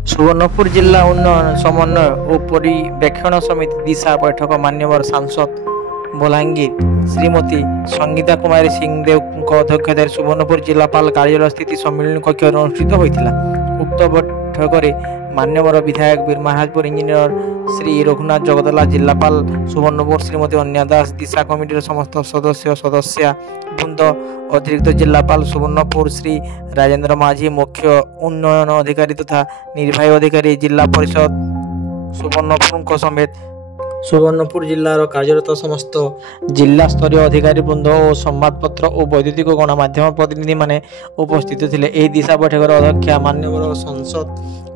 सुवर्णपुर जिला उन्नयन समन्वय और पर्यवेक्षण समिति दिशा बैठक मान्यवर सांसद बलांगीर श्रीमती संगीता कुमारी सिंहदेव अध्यक्षतार सुवर्णपुर जिलापाल कार्यालय स्थित सम्मेलन कक्ष अनुष्ठित होता। उक्त बैठक में मान्यवर विधायक बीरमहाराजपुर इंजीनियर श्री रघुनाथ जगदला, जिलापाल सुवर्णपुर श्रीमती अन्या दास, दिशा कमिटर समस्त सदस्य वृंद, अतिरिक्त जिलापाल सुवर्णपुर श्री राजेंद्र माझी, मुख्य उन्नयन अधिकारी तथा निर्वाही अधिकारी जिला परिषद सुवर्णपुर समेत सुवर्णपुर जिलार कार्यरत समस्त जिला स्तरीय अधिकारी वृंद और संवादपत्र और वैद्युतिक गणमाध्यम प्रतिनिधि माने उपस्थित थे। यह दिशा बैठकर अध्यक्षा मान्यवर सांसद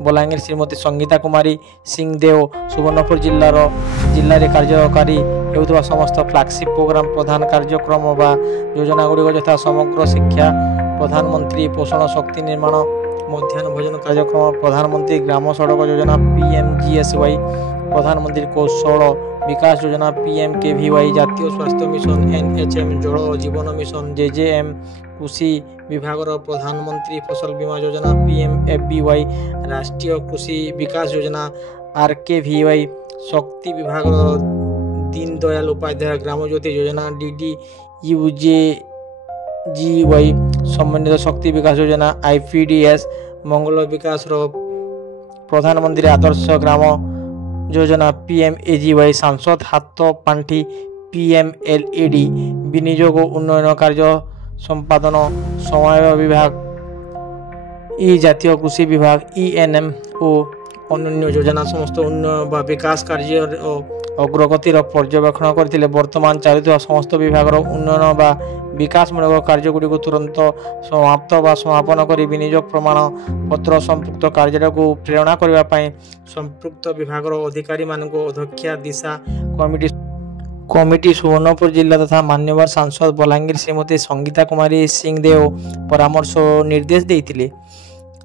बलांगीर श्रीमती संगीता कुमारी सिंहदेव सुवर्णपुर जिले कार्यकारी होता समस्त फ्लैगशिप प्रोग्राम प्रधान कार्यक्रम व योजना गुड़िक यथा समग्र शिक्षा, प्रधानमंत्री पोषण शक्ति निर्माण, मध्याह्न भोजन कार्यक्रम, प्रधानमंत्री ग्राम सड़क योजना PMGSY, प्रधानमंत्री कौशल विकास योजना PMKVY, जातीय स्वास्थ्य मिशन NHM, जल जीवन मिशन JJM, कृषि विभाग प्रधानमंत्री फसल बीमा योजना PMFBY, राष्ट्रीय कृषि विकास योजना RKVY, शक्ति विभाग दीन दयाल उपाध्याय ग्राम ज्योति योजना DDUJGY, समन्वित शक्ति विकास योजना IPDS, मंगल विकास प्रधानमंत्री आदर्श ग्राम योजना PMAGY, सांसद हाथ पांठी PMLAD, विनियोग उन्नयन कार्य संपादन समन्वय विभाग जातीय कृषि विभाग ENM और अन्य योजना समस्त उन्नयन व विकास कार्य अग्रगतिर पर्यवेक्षण करथिले। वर्तमान चालुଥିବା समस्त विभाग उन्नयन व विकासमूलक कार्यगुड़ी को तुरंत समाप्त व समापन कर विनियोग प्रमाण पत्र संपुक्त कार्य को प्रेरणा करने संपुक्त विभाग अधिकारी मानक अध्यक्षा दिशा कमिटी सुवर्णपुर जिला तथा मान्यवर सांसद बलांगीर श्रीमती संगीता कुमारी सिंहदेव परामर्श निर्देश देते।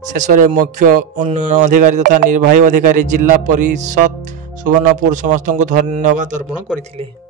शेष में मुख्य उन्नयन अधिकारी तथा निर्वाही अधिकारी जिला परिषद सुवर्णपुर समस्त को धन्यवाद अर्पण करथिले।